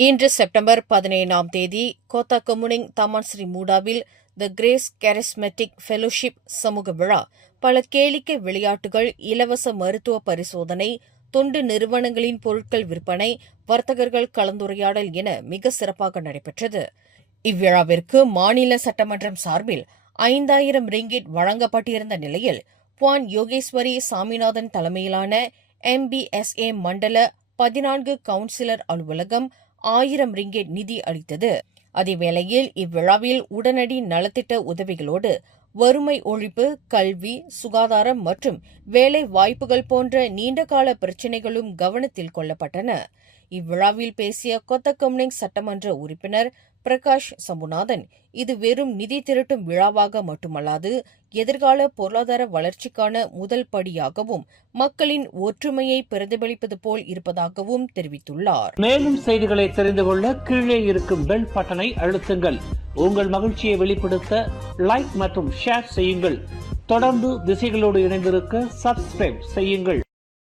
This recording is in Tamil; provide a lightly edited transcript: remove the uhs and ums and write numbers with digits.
இன்று செப்டம்பர் 17ஆம் தேதி கோத்தாகமுனிங் தமான் ஸ்ரீ மூடாவில் தி கிரேஸ் கேரிஸ்மெட்டிக் ஃபெலோஷிப் சமூக விழா, பல கேளிக்கை விளையாட்டுகள், இலவச மருத்துவ பரிசோதனை, தொண்டு நிறுவனங்களின் பொருட்கள் விற்பனை, வர்த்தகர்கள் கலந்துரையாடல் என மிக சிறப்பாக நடைபெற்றது. இவ்விழாவிற்கு மாநில சட்டமன்றம் சார்பில் 5000 ரிங்கிட் வழங்கப்பட்டிருந்த நிலையில், புவான் யோகேஸ்வரி சாமிநாதன் தலைமையிலான MBSA மண்டல 14 கவுன்சிலர் அலுவலகம் 1000 ரிங்கெட் நிதி அளித்தது. அதேவேளையில் இவ்விழாவில் உடனடி நலத்திட்ட உதவிகளோடு வறுமை ஒழிப்பு, கல்வி, சுகாதாரம் மற்றும் வேலை வாய்ப்புகள் போன்ற நீண்டகால பிரச்சினைகளும் கவனத்தில் கொள்ளப்பட்டன. இவ்விழாவில் பேசிய கொத்தகமுனிங் சட்டமன்ற உறுப்பினர் பிரகாஷ் சம்புநாதன், இது வெறும் நிதி திரட்டும் விழாவாக மட்டுமல்லாது, எதிர்கால பொருளாதார வளர்ச்சிக்கான முதல் படியாகவும் மக்களின் ஒற்றுமையை பிரதிபலிப்பது போல் இருப்பதாகவும் தெரிவித்துள்ளார். மேலும் செய்திகளை தெரிந்து கொள்ள கீழே இருக்கும் பெல் பட்டனை அழுத்துங்கள். உங்கள் மகிழ்ச்சியை வெளிப்படுத்த லைக் மற்றும் ஷேர் செய்யுங்கள். தொடர்ந்து திசைகளோடு இணைந்திருக்க சப்ஸ்கிரைப் செய்யுங்கள்.